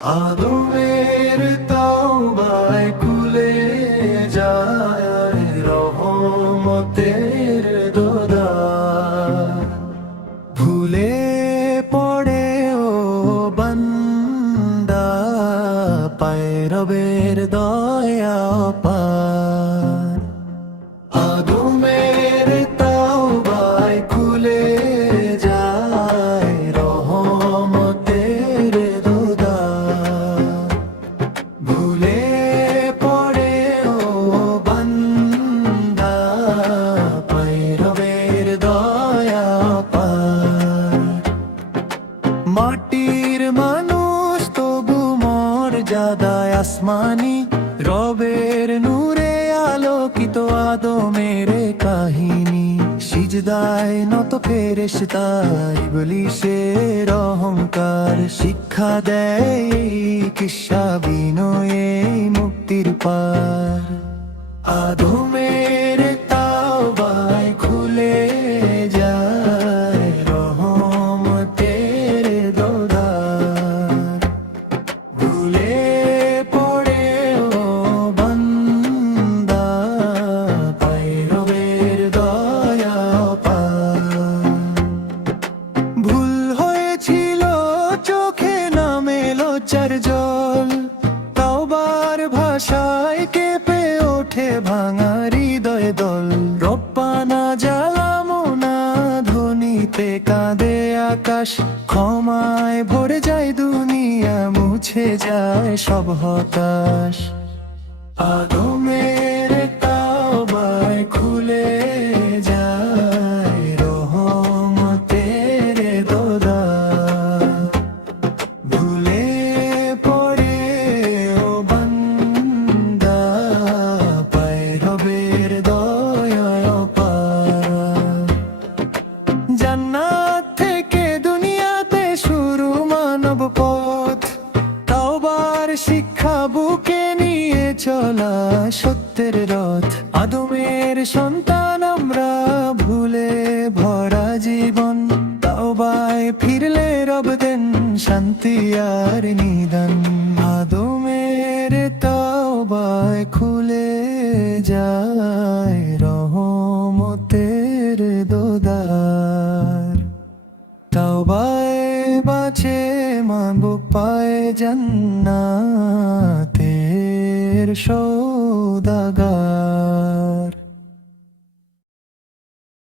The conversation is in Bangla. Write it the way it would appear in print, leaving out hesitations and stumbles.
আদমের তাওবায় খুলে যায় রহমতের দোদার। ভুলে পড়ে ও বান্দা, পায় রবের দয়া পার। আদমের তাওবায় খুলে যায় রহমতের দোদার। ভুলে পড়ে ও বান্দা, পায় রবের দয়া পার। মাটির মানুষ তবু মর্যাদায় আসমানি, রবের নূরে আলোকিত আদমের কাহিনী। সিজদায় নত ফেরেশতা ইবলীসের অহংকার, শিক্ষা দেয় এই কিসসা বিনয়ে মুক্তির পার। আদমের তাওবায় খুলে যায় রহমতের দোদার। ভুলে পড়ে ও বান্দা, পায় রবের দয়া পার। ভুল হয়েছিল চোখে নামে লজ্জার জল, তাওবার ভাষায় কেঁপে ওঠে ভাঙা হৃদয় দল। রব্বানা জ্বালামো না ধ্বনিতে কাঁদে আকাশ, ক্ষমায় ভরে যায় দুনিয়া, মুছে যায় সব হতাশ। আদমের তাওবায় খুলে যায় রহমতের দোদার। ভুলে পড়ে ও বান্দা, পায় রবের দয়া পার। জান্নাত থেকে দুনিয়াতে শুরু মানব পথ, তাওবার শিক্ষা বুকে নিয়ে চলা সত্যের রথ। আদমের সন্তান আমরা, ভুলে ভরা জীবন, তাওবায় ফিরলে রব দেন শান্তি আর নিদান। আদমের তাওবায় খুলে যায় রহমতের দোদার। তাওবায় বাঁচে মানব পায় জান্নাতের